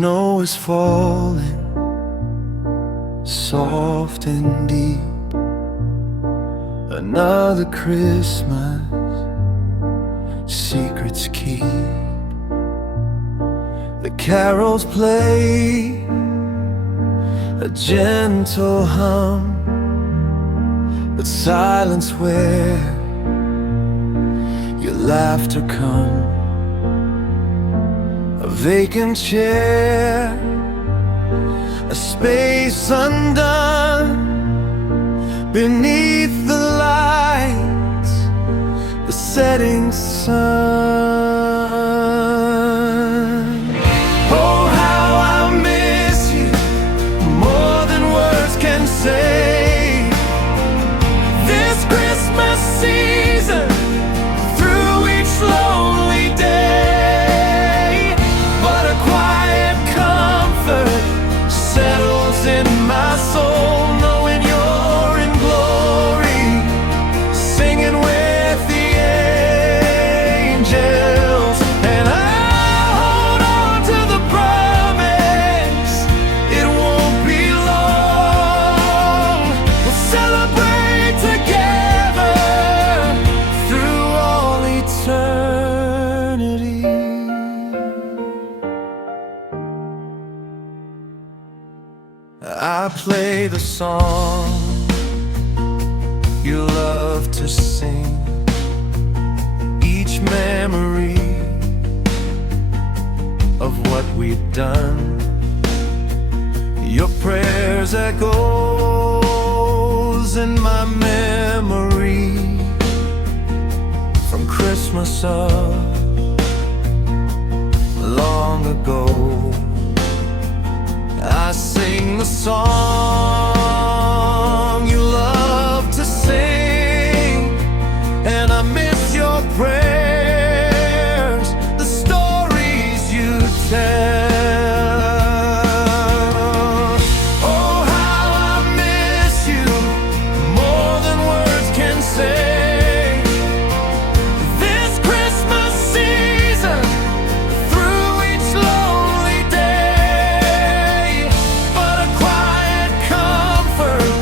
snow is falling, soft and deep. Another Christmas, secrets keep. The carols play, a gentle hum, but silence where your laughter comes. A vacant chair, a space undone, beneath the lights, the setting sun. Oh, how I miss you, more than words can say. This Christmas season, through each lonely day, but a quiet comfort settles in my soul, knowing you're in glory, singing with the angels. And I'll hold on to the promise, it won't be long. We'll celebrate together through all eternity. I play the song you love to sing, each memory of what we've done. Your prayers echoes in my memory from Christmas of long ago. I sing the song you love to sing, and I miss your prayers, the stories you tell. Oh, how I miss you, more than words can say. This Christmas season, through each lonely day, but a quiet comfort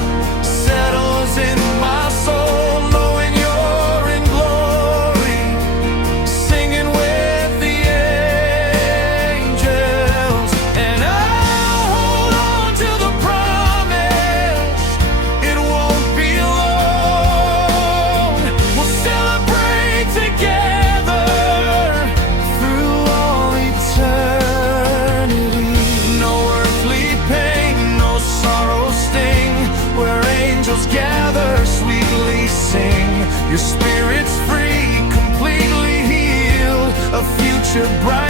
settles in my soul, knowing you're in glory, singing with the angels. And I'll hold on to the promise, it won't be long. We'll celebrate together through all eternity. No earthly pain, no sorrow sting, where angels gather, sweetly sing. Your spirit's free, completely healed, a future bright